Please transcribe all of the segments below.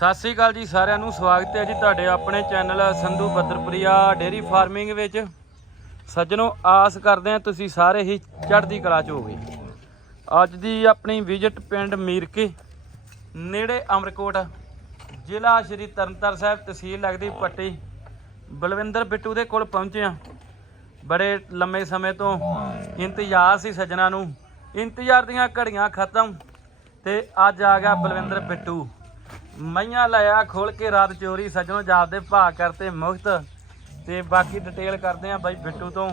ਸਤਿ ਸ੍ਰੀ ਅਕਾਲ ਜੀ ਸਾਰਿਆਂ ਨੂੰ, ਸਵਾਗਤ ਹੈ ਜੀ ਤੁਹਾਡੇ ਆਪਣੇ channel Sandhu Badarpuria dairy farming ਵਿੱਚ। ਸੱਜਣੋ, ਆਸ ਕਰਦੇ ਹਾਂ ਤੁਸੀਂ ਸਾਰੇ ਹੀ ਚੜ੍ਹਦੀ ਕਲਾ 'ਚ ਹੋਗੇ ਅੱਜ ਦੀ ਆਪਣੀ ਵਿਜ਼ਿਟ ਪਿੰਡ ਮੀਰਕੇ, ਨੇੜੇ ਅਮਰਕੋਟ ਜ਼ਿਲ੍ਹਾ ਸ਼੍ਰੀ ਤਰਨਤਾਰਨ ਸਾਹਿਬ ਤਹਿਸੀਲ ਲੱਗਦੀ ਪੱਟੀ। ਬਲਵਿੰਦਰ ਬਿੱਟੂ ਦੇ ਕੋਲ ਪਹੁੰਚੇ ਹਾਂ। ਬੜੇ ਲੰਮੇ ਸਮੇਂ ਤੋਂ ਇੰਤਜ਼ਾਰ ਸੀ ਸੱਜਣਾ ਨੂੰ। ਇੰਤਜ਼ਾਰ ਦੀਆਂ ਘੜੀਆਂ ਖਤਮ ਤੇ ਅੱਜ ਆ ਗਿਆ ਬਲਵਿੰਦਰ ਬਿੱਟੂ। ਮਈਆਂ ਲਾਇਆ ਖੋਲ ਕੇ ਰਾਤ ਚੋਰੀ ਸੱਜਣੋ ਜਾਪਦੇ ਭਾਅ ਕਰਤੇ ਮੁਫਤ ਤੇ ਬਾਕੀ ਡਿਟੇਲ ਕਰਦੇ ਆ ਬਾਈ ਬਿੱਟੂ ਤੋਂ।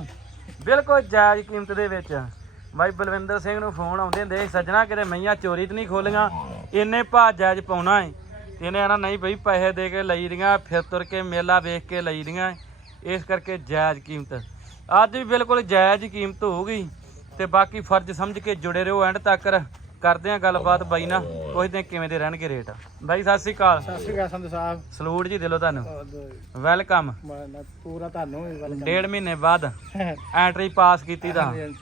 ਬਿਲਕੁਲ ਜਾਇਜ਼ ਕੀਮਤ ਦੇ ਵਿੱਚ। ਬਾਈ ਬਲਵਿੰਦਰ ਸਿੰਘ ਨੂੰ ਫੋਨ ਆਉਂਦੇ ਹੁੰਦੇ ਸੀ, ਸੱਜਣਾ ਕਿਤੇ ਮਈਆਂ ਚੋਰੀ ਤੇ ਨਹੀਂ ਖੋਲੀਆਂ ਇੰਨੇ ਭਾਅ ਜਾਇਜ਼ ਪਾਉਣਾ ਏ। ਇਹਨੇ ਆਣਾ ਨਹੀਂ ਬਈ ਪੈਸੇ ਦੇ ਕੇ ਲਈ ਦੀਆਂ ਫਿਰ ਤੁਰ ਕੇ ਮੇਲਾ ਵੇਖ ਕੇ ਲਈ ਦੀਆਂ ਇਸ ਕਰਕੇ ਜਾਇਜ਼ ਕੀਮਤ। ਅੱਜ ਵੀ ਬਿਲਕੁਲ ਜਾਇਜ਼ ਹੀ ਕੀਮਤ ਹੋਊਗੀ ਤੇ ਬਾਕੀ ਫਰਜ਼ ਸਮਝ ਕੇ ਜੁੜੇ ਰਹੋ ਐਂਡ ਤੱਕ। ਕਰਦੇ ਆ ਗੱਲਬਾਤ ਬਾਈ ਨਾਲ। ਪੁੱਛਦੇ ਆ ਕਿਵੇਂ ਦੇ ਰਹਿਣਗੇ ਰੇਟ। ਬਾਈ ਸਤਿ ਸ੍ਰੀ ਅਕਾਲ। ਸਤਿ ਸ਼੍ਰੀ ਅਕਾਲ ਸੰਧੂ ਸਾਹਿਬ। ਸਲੂਟ ਜੀ ਦਿਲੋਂ ਤੁਹਾਨੂੰ। ਵੈਲਕਮ ਪੂਰਾ ਤੁਹਾਨੂੰ। ਡੇਢ ਮਹੀਨੇ ਬਾਅਦ ਐਂਟਰੀ ਪਾਸ ਕੀਤੀ ਹਾਂਜੀ।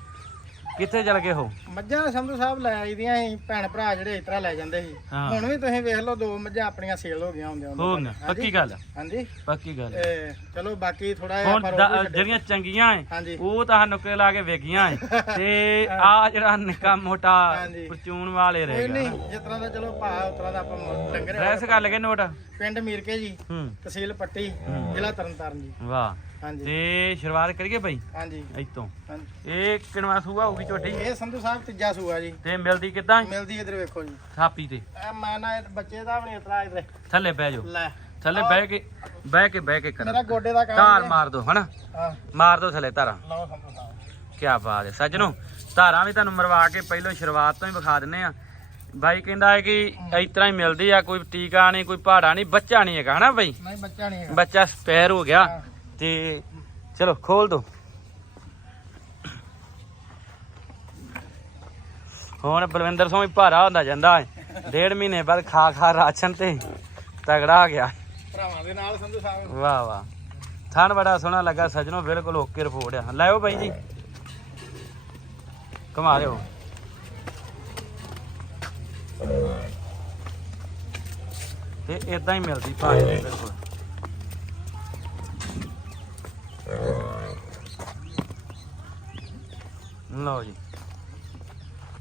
ਕਿੱਥੇ ਚਲ ਗਏ ਹੋ ਮੱਝਾਂ ਸੰਧੂ ਸਾਹਿਬ ਲੈ ਆਈਦੀਆਂ ਸੀ ਭੈਣ ਭਰਾ ਜਿਹੜੇ ਇਸ ਤਰ੍ਹਾਂ ਲੈ ਜਾਂਦੇ ਸੀ। ਹਾਂ। ਹੁਣ ਵੀ ਤੁਸੀਂ ਵੇਖ ਲਓ ਦੋ ਮੱਝਾਂ ਆਪਣੀਆਂ ਸੇਲ ਹੋ ਗਈਆਂ ਹੁੰਦੀਆਂ ਹੋ ਗਿਆ ਪੱਕੀ ਗੱਲ ਹਾਂਜੀ? ਪੱਕੀ ਗੱਲ ਚਲੋ ਬਾਕੀ ਥੋੜਾ ਜਿਹਾ ਹੁਣ ਵੀ। ਜਿਹੜੀਆਂ ਚੰਗੀਆਂ ਐ ਹਾਂਜੀ। ਉਹ ਤਾਂ ਨੁਕੇ ਲਾ ਕੇ ਵੇਖੀਆਂ ਐ। ਤੇ ਆ ਜਿਹੜਾ ਨਿੱਕਾ ਮੋਟਾ ਹਾਂਜੀ। ਪਰਚੂਨ ਵਾਲੇ ਰਹਿ ਕੋਈ ਨਹੀਂ ਜਿਸ ਤਰ੍ਹਾਂ ਦਾ ਚਲੋ ਭਾਅ ਉਸ ਤਰ੍ਹਾਂ ਦਾ ਆਪਾਂ ਮੁੱਲ ਡੰਗਰ ਰੈਸ ਕਰ ਲਗੇ ਨੋਟ। ਪਿੰਡ ਮੀਰਕੇ ਜੀ ਹੂੰ। ਤਹਿਸੀਲ ਪੱਟੀ ਹੂੰ। ਜ਼ਿਲ੍ਹਾ ਤਰਨਤਾਰਨ ਜੀ। ਵਾਹ। ਹਾਂਜੀ। ਤੇ ਸ਼ੁਰੂਆਤ ਕਰੀਏ ਬਾਈ? ਹਾਂਜੀ। ਇਤੋਂ ਹਾਂਜੀ। ਇਹ ਕਿਣਵਾ ਸੂਆ ਹੋਊਗੀ ਝੋਟੀ? ਇਹ ਸੰਧੂ ਸਾਹਿਬ ਤੀਜਾ ਸੂਆ ਜੀ। ਤੇ ਮਿਲਦੀ ਕਿੱਦਾਂ? ਮਿਲਦੀ ਇਧਰ ਵੇਖੋ ਜੀ। ਥਾਪੀ ਤੇ। ਇਹ ਮੈਂ ਨਾ ਇਹ ਬੱਚੇ ਦਾ ਵੀ ਨਹੀਂ ਇਤਰਾ ਇਧਰ। ਥੱਲੇ ਬਹਿ ਜਾਓ। ਲੈ। ਥੱਲੇ ਬਹਿ ਕੇ ਬਹਿ ਕੇ ਬਹਿ ਕੇ ਕਰ। ਮੇਰਾ ਗੋਡੇ ਦਾ ਕੰਮ ਧਾਰ। ਮਾਰ ਦੋ ਹਨਾ? ਮਾਰ ਦੋ ਥੱਲੇ ਧਾਰਾਂ। ਲਓ ਸੰਧੂ ਸਾਹਿਬ। ਕੀ ਬਾਤ ਹੈ। ਸੱਜਣੋ ਧਾਰਾਂ ਵੀ ਤੁਹਾਨੂੰ ਮਰਵਾ ਕੇ ਪਹਿਲੋਂ ਸ਼ੁਰੂਆਤ ਤੋਂ ਹੀ ਵਿਖਾ ਦਿੰਨੇ ਆ। ਬਾਈ ਕਹਿੰਦਾ ਹੈ ਕਿ ਇਸ ਤਰ੍ਹਾਂ ਹੀ ਮਿਲਦੀ ਆ ਕੋਈ ਟੀਕਾ ਨਹੀਂ ਕੋਈ ਪਹਾੜਾ ਨਹੀਂ ਬੱਚਾ ਨਹੀਂ ਹੈਗਾ ਹਨਾ ਬਾਈ? ਨਹੀਂ ਬੱਚਾ ਨਹੀਂ ਹੈਗਾ। ਬੱਚਾ ਸਪੈਰ ਹੋ ਗਿਆ। ਤੇ ਚਲੋ ਖੋਲ ਦੋ। ਹੁਣ ਬਲਵਿੰਦਰ ਸਿੰਘ ਭਾਰਾ ਹੁੰਦਾ ਜਾਂਦਾ ਹੈ। ਡੇਢ ਮਹੀਨੇ ਬਾਅਦ ਖਾ ਖਾ ਰਾਸ਼ਨ ਤੇ ਤਗੜਾ ਆ ਗਿਆ। ਭਰਾਵਾਂ ਦੇ ਨਾਲ ਸੰਧੂ ਸਾਹਿਬ ਵਾਹ ਵਾਹ। ਥਣ ਬੜਾ ਸੋਹਣਾ ਲੱਗਾ ਸਜਣੋ ਬਿਲਕੁਲ ਓਕੇ ਰਿਪੋਰਟ ਆ। ਲਾਇਓ ਬਾਈ ਜੀ। ਕਮਾ ਲਿਓ ਤੇ ਇਦਾਂ ਹੀ ਮਿਲਦੀ ਭਾਜੀ ਬਿਲਕੁਲ। ਲਓ ਜੀ।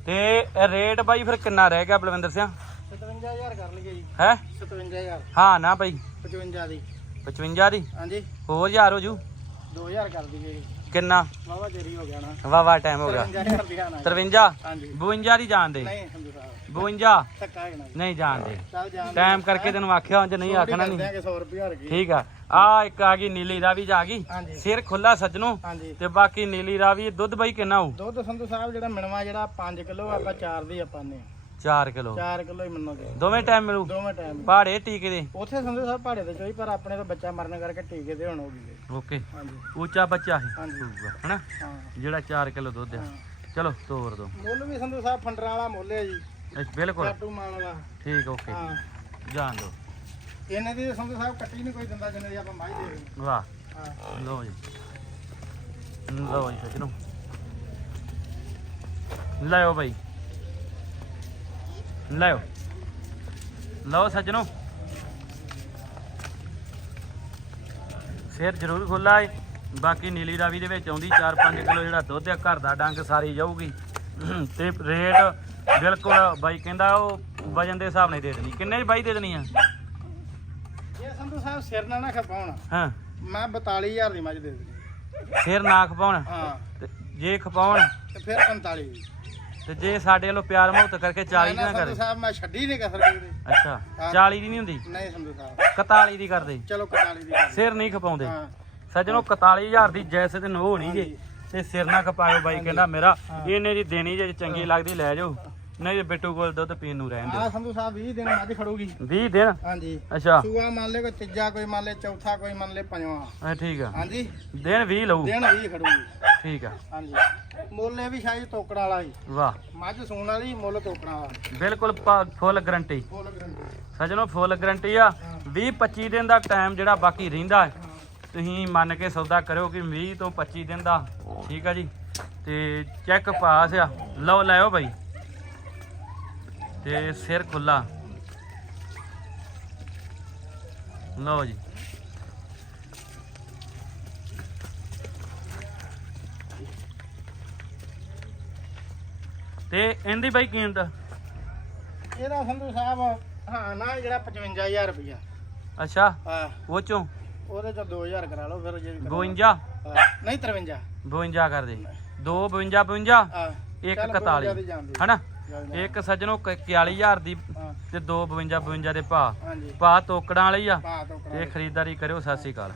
ਤੇ ਰੇਟ ਬਾਈ ਫਿਰ ਕਿੰਨਾ ਰਹਿ ਗਿਆ ਬਲਵਿੰਦਰ ਸਿੰਘ 57000 ਕਰ ਲਈਏ ਜੀ। ਹੈ? 57000 ਹਾਂ ਨਾ ਬਾਈ। 55 ਦੀ। 55 ਦੀ? ਹਾਂਜੀ। ਹੋਰ ਹਜ਼ਾਰ ਹੋ ਜੂ। 2000 ਕਰ ਦਈਏ ਜੀ। ਕਿੰਨਾ? ਵਾਵਾ ਜਰੀ ਹੋ ਗਿਆ ਨਾ। ਵਾਵਾ ਟਾਈਮ ਹੋ ਗਿਆ। 53000 ਦੀ ਆਣਾ 53 ਹਾਂਜੀ। 52 ਦੀ ਜਾਣ ਦੇ ਨਹੀਂ ਸੰਧੂ ਸਾਹਿਬ। 52 ਧੱਕਾ ਹੈ ਨਾ ਜੀ। ਨਹੀਂ ਜਾਣ ਦੇ ਟਾਈਮ ਕਰਕੇ ਤੈਨੂੰ ਆਖਿਆ ਉਂਝ ਨਹੀਂ ਆਖਣਾ ਨਹੀਂ 100 ਰੁਪਏ ਹਰ ਗਈ ਠੀਕ ਆ। ਆ ਇੱਕ ਆ ਗਈ ਨੀਲੀ ਰਾਵੀ ਜਾ ਗਈ। ਸਿਰ ਖੁੱਲਾ ਸੱਜਣੋ। ਤੇ ਬਾਕੀ ਨੀਲੀ ਰਾਵੀ ਦੁੱਧ ਬਾਈ ਕਿੰਨਾ ਹੋਊ? ਦੁੱਧ ਸੰਧੂ ਸਾਹਿਬ ਜਿਹੜਾ ਮਿਣਵਾ ਜਿਹੜਾ 5 ਕਿਲੋ ਆਪਾਂ 4 ਦੀ ਆਪਾਂ ਨੇ। 4 ਕਿਲੋ। 4 ਕਿਲੋ ਹੀ ਮੰਨੋਗੇ ਦੋਵੇਂ ਟਾਈਮ ਮਿਲੂ। ਦੋਵੇਂ ਟਾਈਮ ਪਹਾੜੇ ਟੀਕੇ ਦੇ। ਉੱਥੇ ਸੰਧੂ ਸਾਹਿਬ ਪਹਾੜੇ ਤੇ ਚੋਈ ਪਰ ਆਪਣੇ ਤੋਂ ਬੱਚਾ ਮਰਨ ਕਰਕੇ ਟੀਕੇ ਤੇ ਹੁਣ ਹੋ ਗਈ ਓਕੇ। ਹਾਂਜੀ। ਉੱਚਾ ਬੱਚਾ ਹੈ ਹਾਂਜੀ। ਹਨਾ? ਜਿਹੜਾ 4 ਕਿਲੋ ਦੁੱਧ ਆ। ਹਾਂ। ਚਲੋ ਤੋਰ ਦੋ। ਮੁੱਲ ਵੀ ਸੰਧੂ ਸਾਹਿਬ ਫੰਡਰਾਂ ਵਾਲਾ ਮੁੱਲ ਹੈ ਜੀ। ਬਿਲਕੁਲ। ਕਾਟੂ ਮਾਲ ਵਾਲਾ। ਠੀਕ ਓਕੇ। ਹਾਂ। ਜਾਣ ਦੋ। ਇਹਨਾਂ ਦੀ ਸੰਧੂ ਸਾਹਿਬ ਕੱਟੀ ਨਹੀਂ ਕੋਈ ਦਿੰਦਾ ਜਿੰਨੇ ਦੀ ਆਪਾਂ ਮਾਈ ਦੇ ਵਾਹ। ਹਾਂ। ਲਓ ਜੀ। ਲਓ ਜੀ ਸੱਜਣੋ। ਲਾਓ ਭਾਈ ਲਾਓ ਲਓ ਸੱਜਣੋ। ਸਿਰ ਜ਼ਰੂਰ ਖੁੱਲਾ ਏ। ਬਾਕੀ ਨੀਲੀ ਰਾਵੀ ਦੇ ਵਿੱਚ ਆਉਂਦੀ 4-5 ਕਿਲੋ ਜਿਹੜਾ ਦੁੱਧ ਆ ਘਰ ਦਾ ਡੰਗ ਸਾਰੀ ਜਾਊਗੀ। ਤੇ ਰੇਟ ਬਿਲਕੁਲ ਬਾਈ ਕਹਿੰਦਾ ਉਹ ਵਜਨ ਦੇ ਹਿਸਾਬ ਨਾਲ ਦੇ ਦੇਣੀ। ਕਿੰਨੇ ਦੀ ਬਾਈ ਦੇ ਦੇਣੀ ਆ? ਇਹ ਸੰਧੂ ਸਾਹਿਬ ਸਿਰ ਨਾ ਨਾ ਖਪਾਉਣ। ਹਾਂ। ਮੈਂ 42000 ਦੀ ਮੱਝ ਦੇ ਦਿੰਦੀ ਸਿਰ ਨਾ ਖਪਾਉਣ। ਹਾਂ। ਤੇ ਜੇ ਖਪਾਉਣ ਤੇ ਫਿਰ 45 ਤੇ ਜੇ ਸਾਡੇ ਵੱਲੋਂ ਪਿਆਰ ਮੁਹੱਬਤ ਕਰਕੇ 40 ਦੀ ਨਾ ਸੰਧੂ ਕਰੇ। ਸਾਹਿਬ ਮੈਂ ਛੱਡੀ ਨਹੀਂ ਕਸਰ ਕੋਈ ਅੱਛਾ 40 ਦੀ ਨਹੀਂ ਹੁੰਦੀ? ਨਹੀਂ ਸੰਧੂ ਸਾਹਿਬ। 41 ਦੀ ਕਰਦੇ। ਚਲੋ 41 ਦੀ ਕਰ ਸਿਰ ਨਹੀਂ ਖਪਾਉਂਦੇ। ਹਾਂ। ਸੱਜਣੋ 41000 ਦੀ ਜੈਸੇ ਤੇ ਨੋ ਹੋਣੀ ਜੇ। ਤੇ ਸਿਰ ਨਾ ਖਪਾਇਓ ਬਾਈ ਕਹਿੰਦਾ ਮੇਰਾ। ਇਹਨੇ ਦੀ ਦੇਣੀ ਜੇ ਚੰਗੀ ਲੱਗਦੀ ਲੈ ਜਾਓ। ਨਹੀਂ ਬਿੱਟੂ ਕੋਲ ਦੁੱਧ ਪੀਣ ਨੂੰ ਰਹਿਣ ਆ ਸੰਧੂ ਸਾਹਿਬ 20 ਦਿਨ ਮੱਝ ਖੜੂਗੀ। ਦਿਓ 20 ਦਿਨ? ਹਾਂਜੀ। ਅੱਛਾ। ਸੂਆ ਮੰਨ ਲੈ ਕੋਈ ਤੀਜਾ ਕੋਈ ਮੰਨ ਲੈ ਚੌਥਾ ਕੋਈ ਮੰਨ ਲੈ ਪੰਜਵਾਂ। ਆ ਠੀਕ ਆ। ਹਾਂਜੀ। ਦਿਨ 20 ਲਊ। ਦਿਨ 20 ਖੜੂਗੀ। ਠੀਕ ਆ। ਹਾਂਜੀ। ਮੁੱਲ ਇਹ ਵੀ ਸ਼ਾਇਦ ਤੋਕੜ ਵਾਲਾ ਹੀ। ਵਾਹ। ਮੱਝ ਸੂਣ ਵਾਲੀ ਮੁੱਲ ਤੋਕੜਾ ਵਾਲਾ। ਬਿਲਕੁਲ ਫੁੱਲ ਗਰੰਟੀ। Full guarantee. ਸੱਜਣੋ ਫੁੱਲ ਗਰੰਟੀ ਆ। 20 25 ਦਿਨ ਦਾ ਟਾਈਮ ਜਿਹੜਾ ਬਾਕੀ ਰਹਿੰਦਾ ਹੈ। ਤੁਸੀਂ ਮੰਨ ਕੇ ਸੌਦਾ ਕਰਿਓ ਕਿ 20 ਤੋਂ 25 ਦਿਨ ਦਾ। ਠੀਕ ਆ ਜੀ। ਤੇ ਚੈੱਕ ਪਾਸ ਆ। ਲਓ ਲਾਇਓ ਬਾਈ। ਤੇ ਸਿਰ ਖੁੱਲਾ। ਲਓ ਜੀ। ਤੇ ਇਹਦੀ ਬਾਈ ਕੀਮਤ? ਇਹਦਾ ਸੰਧੂ ਸਾਹਿਬ ਹਾਂ ਨਾ ਜਿਹੜਾ 55000 ਰੁਪਇਆ ਅੱਛਾ। ਹਾਂ। ਉਹ ਚੋਂ ਉਹਦੇ ਚ 2000 ਕਰਾ ਲਓ ਫਿਰ ਜੇ ਵੀ ਕਰਾਉਣਾ। 52 ਹਾਂ, ਨਹੀਂ 53 52 ਕਰ ਦੇ 2 52 52 ਹਾਂ। ਇੱਕ ਚੱਲ 41 52 ਦੀ ਜਾਂਦੀ। ਹਨਾ। ਇੱਕ ਸੱਜਣੋ 41000 ਦੀ ਤੇ 2 52 52 ਦੇ ਭਾ। ਹਾਂਜੀ। ਭਾ ਤੋਕੜਾਂ ਵਾਲੀ ਆ। ਕਰਾ ਤੇ ਖਰੀਦਦਾਰੀ ਕਰਿਓ ਸਤਿ ਸ਼੍ਰੀ ਅਕਾਲ।